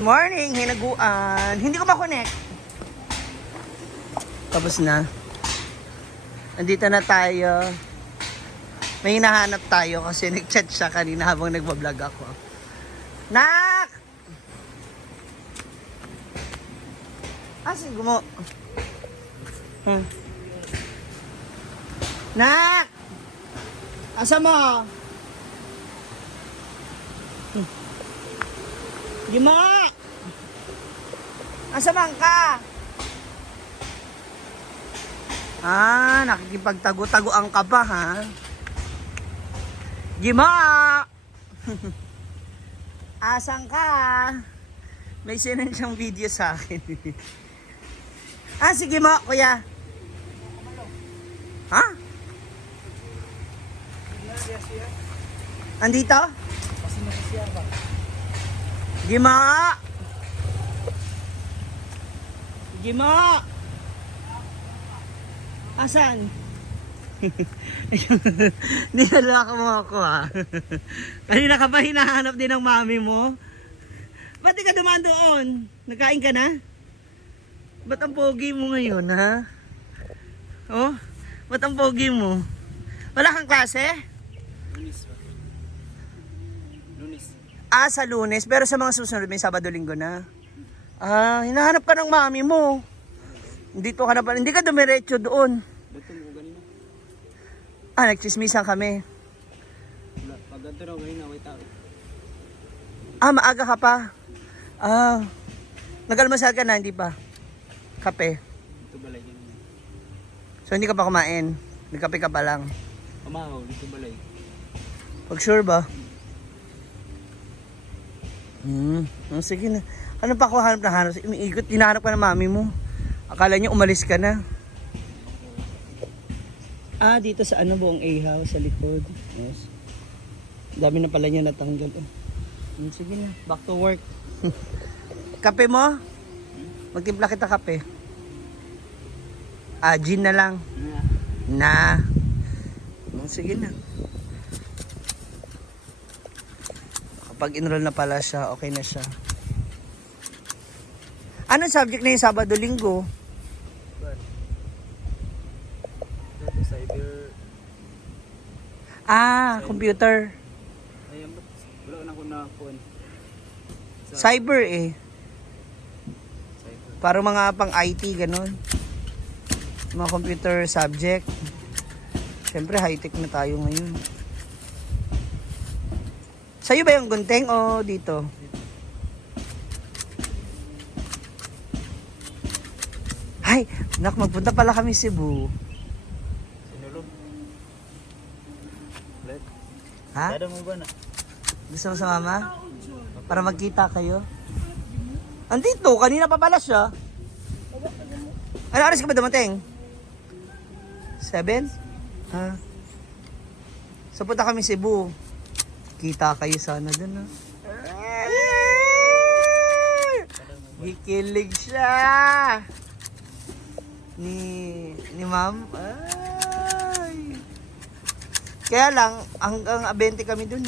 Morning, hinaguan. Hindi ko ma-connect. Tapos na. Nandito na tayo. May hinahanap tayo kasi nag-chat siya kanina habang nagbablog ako. Nak! Sige mo. Nak! Asa mo? Gima! Asa man ka? Nakikipagtago-tagoan ka pa, ha? Gima! Asan ka? May sinend siyang video sa akin. Sige mo, kuya. Ha? Andito? Gima! Gima! Asan? Nilala mo ako, ha? Kanina ka pa hinahanap din ng mami mo? Ba't di ka dumaan doon? Nagkain ka na? Ba't ang pogi mo ngayon, ha? Oh? Ba't ang pogi mo? Wala kang klase? Lunes ba? Lunes. Sa Lunes. Pero sa mga susunod, may Sabado-Linggo na. Hinahanap ka ng mami mo. Dito ka na pa. Hindi ka dumiretso doon. Ba't mo ganina? Nagchismisan kami. Pag ganito raw ganina, may tao. Maaga ka pa. Nag-almasal ka na, hindi pa? Kape. Dito balay ganina. So hindi ka pa kumain? Nagkape ka pa lang? Pamahaw, dito balay. Pag sure ba? Sige na. Ano pa ako hanap na hanap? Umiikot, hinahanap ka ng mami mo. Akala niya umalis ka na. Dito sa buong A-house, sa likod. Yes. Dami na pala niya natanggal. Sige na, back to work. Kape mo? Magtimpla kita kape. Gin na lang. Na. Sige na. Kapag enroll na pala siya, okay na siya. Anong subject na yung Sabado-Linggo? Cyber. Computer. Ayan ba? Wala na ko na phone. Cyber eh. Cyber. Parang mga pang IT, ganun. Mga computer subject. Siyempre, high-tech na tayo ngayon. Sa'yo ba yung gunting o dito? Ay, magpunta pala kami Cebu. Sinulog. Let. Ha? Kada mo ba na? Gusto mo sa mama? Para magkita kayo? Andito, kanina pa pala siya. Ano oras ka ba dumating? 7? So punta kami Cebu. Kita kayo sana dun, ha? Gikilig siya. Ni ma'am. Kaya lang, hanggang 20 kami dun.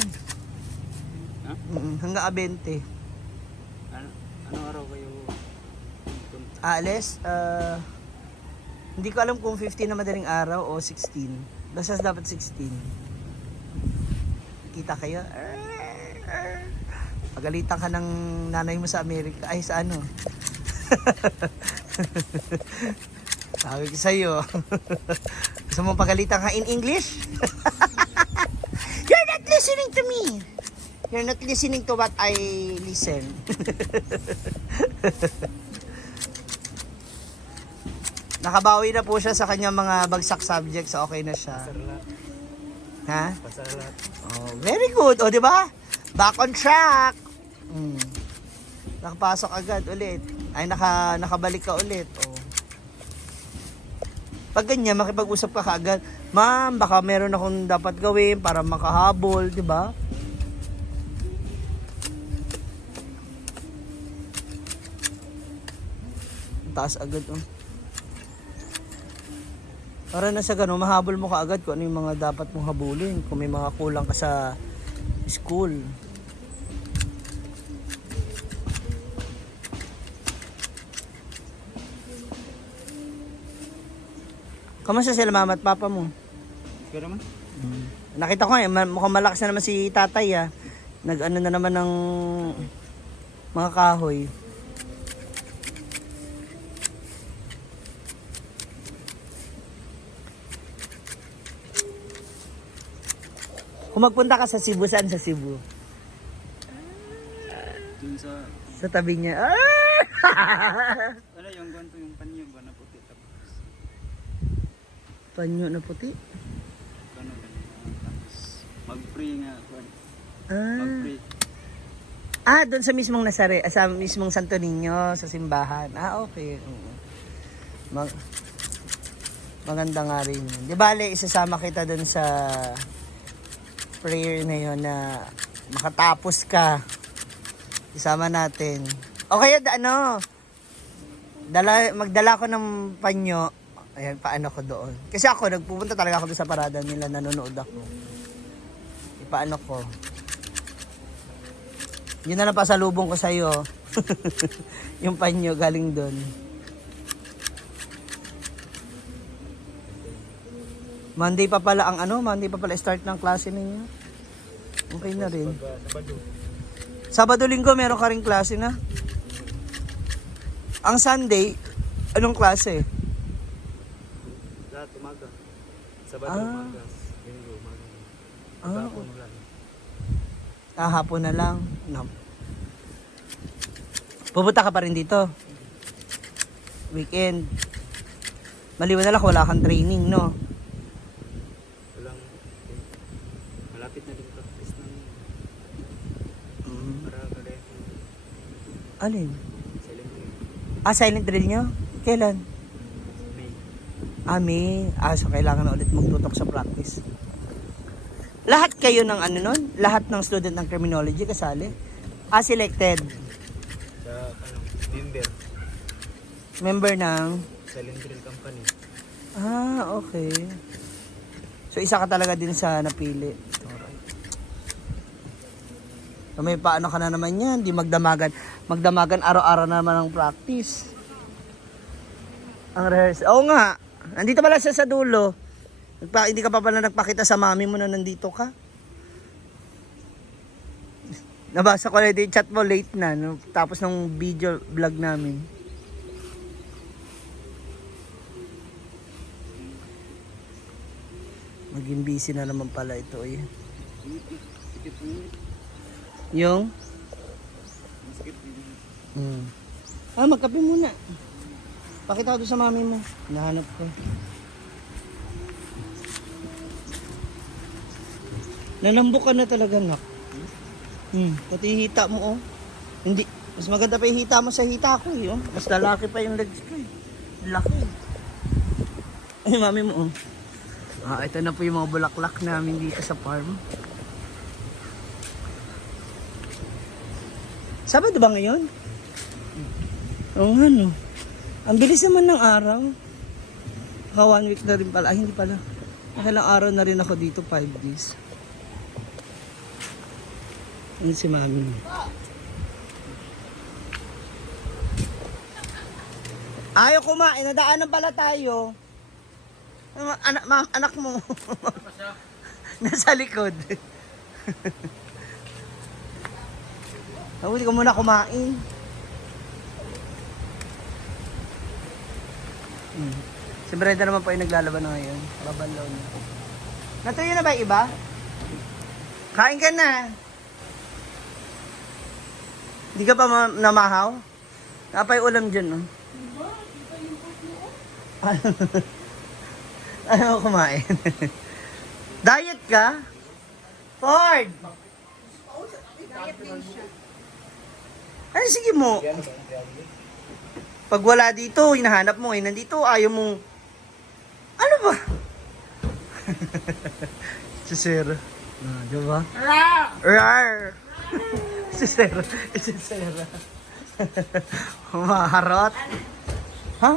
Ha? Hanggang 20. Anong araw kayo? Alis, hindi ko alam kung 15 na madaling araw o 16. Basta dapat 16. Kita kayo? Pagalitan ka ng nanay mo sa Amerika. Ay, sa ano? Sabi ko sa'yo. Gusto mong pagalitan ka in English? You're not listening to me. You're not listening to what I listen. Nakabawi na po siya sa kanyang mga bagsak subjects. Okay na siya. Ha? Pasalat. Very good. Di ba? Back on track. Nakapasok agad ulit. Ay, nakabalik ka ulit. Pag ganyan, makipag-usap ka kaagad. Ma'am, baka meron akong dapat gawin para makahabol, di ba? Taas agad, Para na sa gano'n, mahabol mo kaagad kung ano yung mga dapat mong habulin. Kung may mga kulang ka sa school. Kamusta sila mama at papa mo? Siguro man? Nakita ko mukhang malakas na naman si tatay Nag-ano na naman ng mga kahoy. Kung magpunta ka sa Cebu, saan sa Cebu? Dun sa... Sa tabi niya. Ano yung ganito yung panyo ba na puti tapos... Panyo na puti. Gano'n. Tapos mag-pray nga. Ah. Mag-pray. Doon sa mismong sa mismong Santo Niño, sa simbahan. Okay. Oo. Maganda nga rin yun. Di bale, isasama kita doon sa prayer na yun na makatapos ka. Isama natin. O kaya magdala ko ng panyo. Ayan, paano ko doon. Kasi ako, nagpupunta talaga ako doon sa parada nila, nanonood ako. Paano ko. Yun na lang pasalubong ko sa'yo. Yung panyo galing doon. Monday pa pala Monday pa pala start ng klase ninyo. Okay na rin. Sabado linggo meron ka rin klase na. Ang Sunday, anong klase? Lahat umaga. Sabado umaga. Linggo umaga. Hapon lang. Hapon na lang. No. Pupunta ka pa rin dito. Weekend. Maliwan na lang wala kang training, no? Walang... Malapit na din practice ng... Para kaya... Alin? Silent drill. Silent drill nyo? Kailan? May. May. So kailangan na ulit magtutok sa practice. Lahat kayo ng lahat ng student ng criminology kasali? Selected. Sa member. Member ng? Silent drill company. Okay. So isa ka talaga din sa napili. Alright. So may paano ka na naman yan? Di magdamagan araw-araw na naman ang practice. Ang rehearsal. Oo nga. Nandito pala siya sa dulo. Hindi ka pa pala nagpakita sa mami mo na nandito ka. Nabasa ko na yung chat mo late na. No? Tapos ng video vlog namin. Maging busy na naman pala ito. Yung? Magkape muna. Pakita ko doon sa mami mo. Nahanap ko. Nalambok ka na talaga, nak. Pati hita mo, Hindi. Mas maganda pa yung hita mo sa hita ko, Mas lalaki pa yung legs ko, Laki. Ay, mami mo, ito na po yung mga bulaklak namin dito sa farm. Sabado ba ngayon? Oo nga, no. Ang bilis naman ng araw. 1 week na rin pala. Hindi pala. Nakailang araw na rin ako dito, 5 days. Ano si mami? Ayaw kumain, nadaanan pala tayo. Anak mo. Nasa likod. Hindi ko muna kumain. Si Brenda naman po ay naglalaban na ngayon. Babanlaw na. Natuyo na ba yung iba? Kain ka na. Hindi ka pa namahaw? Napay ulam dyan, Ano kumain? Diet ka? Ford! Diet din siya. Ay, sige mo. Pag wala dito, hinahanap mo. Nandito, ayaw mo. Ano ba? Si Sarah. Diba? Rar! Si Sarah. Si Sarah. Maharot. Ha?